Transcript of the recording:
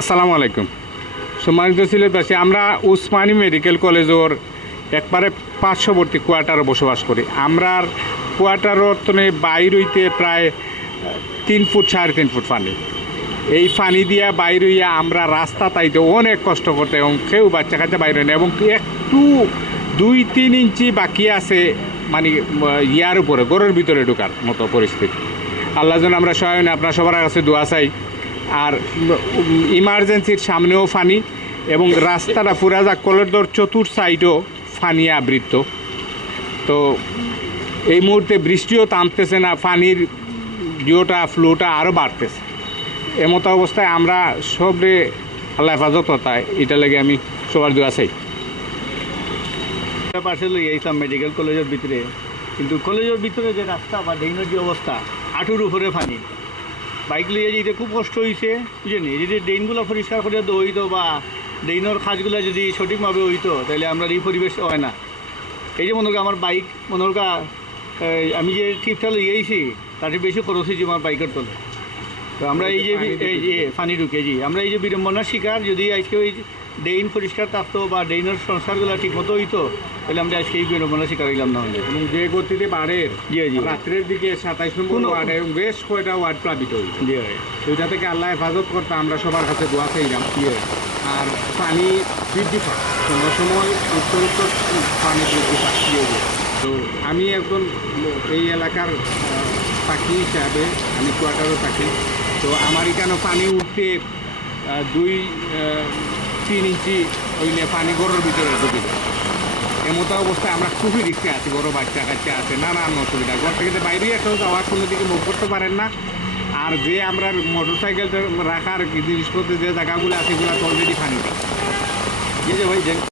আসসালামু আলাইকুম। সম্মানিত সিলেটবাসী, আমরা উসমানী মেডিকেল কলেজের একবারে পার্শ্ববর্তী কোয়ার্টারে বসবাস করি। আমরার কোয়ার্টারত বাইর হইতে প্রায় 3 ফুট 3.5 ফুট পানি। এই পানি দিয়া বাইর হইয়া আমরা রাস্তা তাইতে অনেক কষ্ট করতে এবং কেউ বাচ্চা কাচ্চা বাইর হয় না এবং একটু 2-3 ইঞ্চি বাকি আছে মানে ইয়ার উপরে ঘরের ভিতরে ঢোকার মতো পরিস্থিতি। আল্লাহ যেন আমরা সহায় না, আপনার সবার কাছে দোয়া চাই। আর ইমার্জেন্সির সামনেও ফানি এবং রাস্তাটা পুরা যা কলেজের চতুর্থ সাইডও ফানি আবৃত। তো এই মুহূর্তে বৃষ্টিও থামতেছে না, পানির জিওটা ফ্লোটা আরও বাড়তেছে। এমতো অবস্থায় আমরা সবরে আল্লাহ হেফাজত হতায়, এটা লাগে আমি সবার দোয়া চাই। পাশে লই আইতাম মেডিকেল কলেজের ভিতরে, কিন্তু কলেজের ভিতরে যে রাস্তা বা ড্রেনের যে অবস্থা, হাঁটুর উপরে পানি। বাইক লইয়া যেতে খুব কষ্ট হয়েছে, বুঝেনি? যদি ড্রেনগুলো পরিষ্কার করে হইতো বা ড্রেনের কাজগুলো যদি সঠিকভাবে হইতো, তাহলে আমরা এই পরিবেশ হয় না। এই যে মনে করি আমার বাইক, মনে করি আমি যে ট্রিপটা লই আইছি তাতে বেশি খরচ হয়েছে আমার বাইকের তলে। তো আমরা এই যে পানি ঢুকেছি, আমরা এই যে বিড়ম্বনার শিকার। যদি আজকে ওই ড্রেন পরিষ্কার থাকতো বা ড্রেনের সংস্কারগুলো ঠিক মতো হইতো, তাহলে আমরা আজকে এই বিড়ম্বনার শিকার হইলাম না হলে। এবং যে গতিতে বাড়ে জি জি রাত্রের দিকে 27 নম্বর ওয়ার্ড এবং বেশ কয়টা ওয়ার্ড প্লাবিত হয়েছে। জি ওইটা থেকে আল্লাহ হেফাজত করতে আমরা সবার কাছে দোয়া চাইলাম। আর পানি বৃদ্ধি পায়, কোনো সময় উত্তর পানি বৃদ্ধি পায়। তো আমি একজন এই এলাকার থাকি হিসাবে, আমি কোয়ার্টারও থাকি। তো আমার এখানে পানি উঠতে 2-3 ইঞ্চি ওই নিয়ে পানি ঘরের ভিতরে ঢুকে যায়। এমতো অবস্থায় আমরা খুবই রিস্কে আছি, বড় বাচ্চা কাচ্চা আছে, নানান অসুবিধা। ঘর থেকে বাইরে একটাও যাওয়ার কোনো দিকে মুখ করতে পারেন না। আর যে আমরা মোটর সাইকেল রাখার জিনিসপত্র যে জায়গাগুলো আছে, এগুলো অলরেডি পানি। জি ভাই।